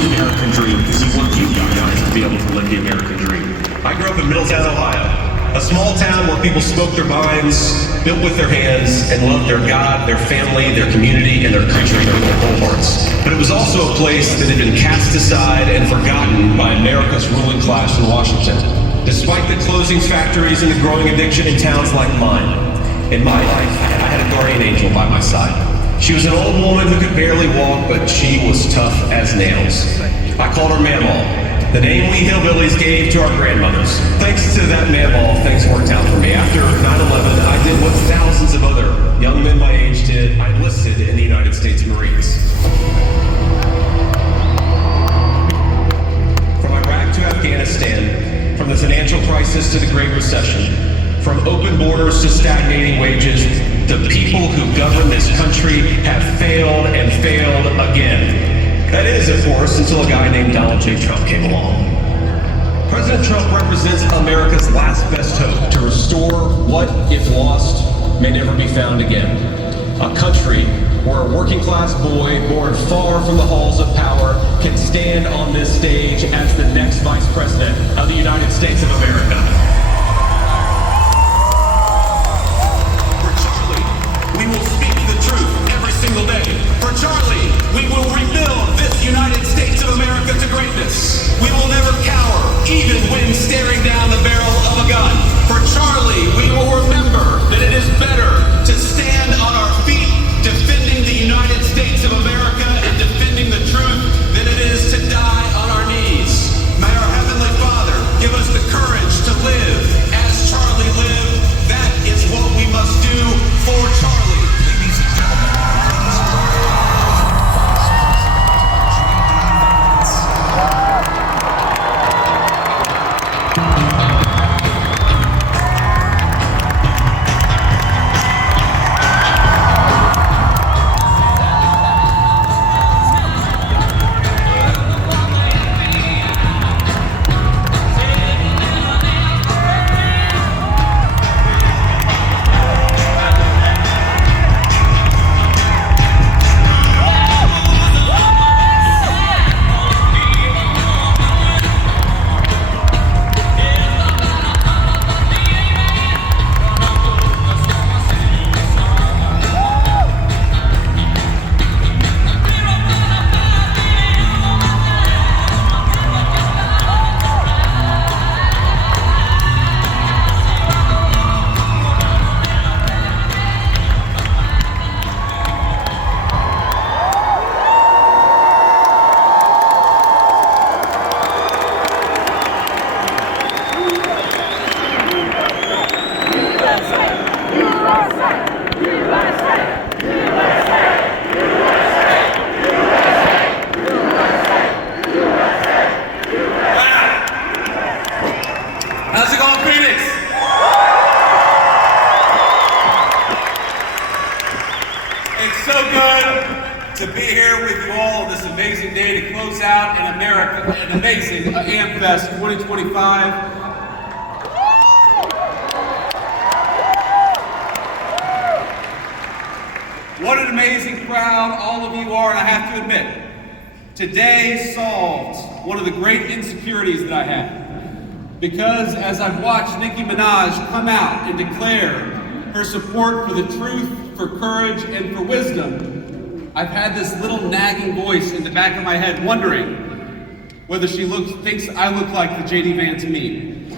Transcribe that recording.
the American dream because we want you guys to be able to live the American dream. I grew up in Middletown, Ohio, a small town where people smoked their vines, built with their hands, and loved their God, their family, their community, and their country with their whole hearts. But it was also a place that had been cast aside and forgotten by America's ruling class in Washington. Despite the closing factories and the growing addiction in towns like mine, in my life, I had a guardian angel by my side. She was an old woman who could barely walk, but she was tough as nails. I called her Mamaw, the name we hillbillies gave to our grandmothers. Thanks to that Mamaw, things worked out for me. After 9/11, I did what thousands of other young men my age did. I enlisted in the United States Marines. From Iraq to Afghanistan, from the financial crisis to the Great Recession, from open borders to stagnating wages, the people who govern this country have failed and failed again. That is, of course, until a guy named Donald J. Trump came along. President Trump represents America's last best hope to restore what, if lost, may never be found again. A country where a working class boy born far from the halls of power can stand on this stage as the next vice president of the United States of America. We will speak the truth every single day. For Charlie, we will rebuild this United States of America to greatness. We will never cower, even when staring down the barrel of a gun. For Charlie, we will remember that it is better to stand on our feet defending the United States of America and defending the truth than it is to die on our knees. May our Heavenly Father give us the courage to live as Charlie lived. That is what we must do for Charlie. How's it going, Phoenix? It's so good to be here with you all on this amazing day to close out an amazing Amfest 2025. What an amazing crowd all of you are, and I have to admit, today solved one of the great insecurities that I had. Because as I've watched Nicki Minaj come out and declare her support for the truth, for courage, and for wisdom, I've had this little nagging voice in the back of my head wondering whether she thinks I look like the J.D. Vance meme.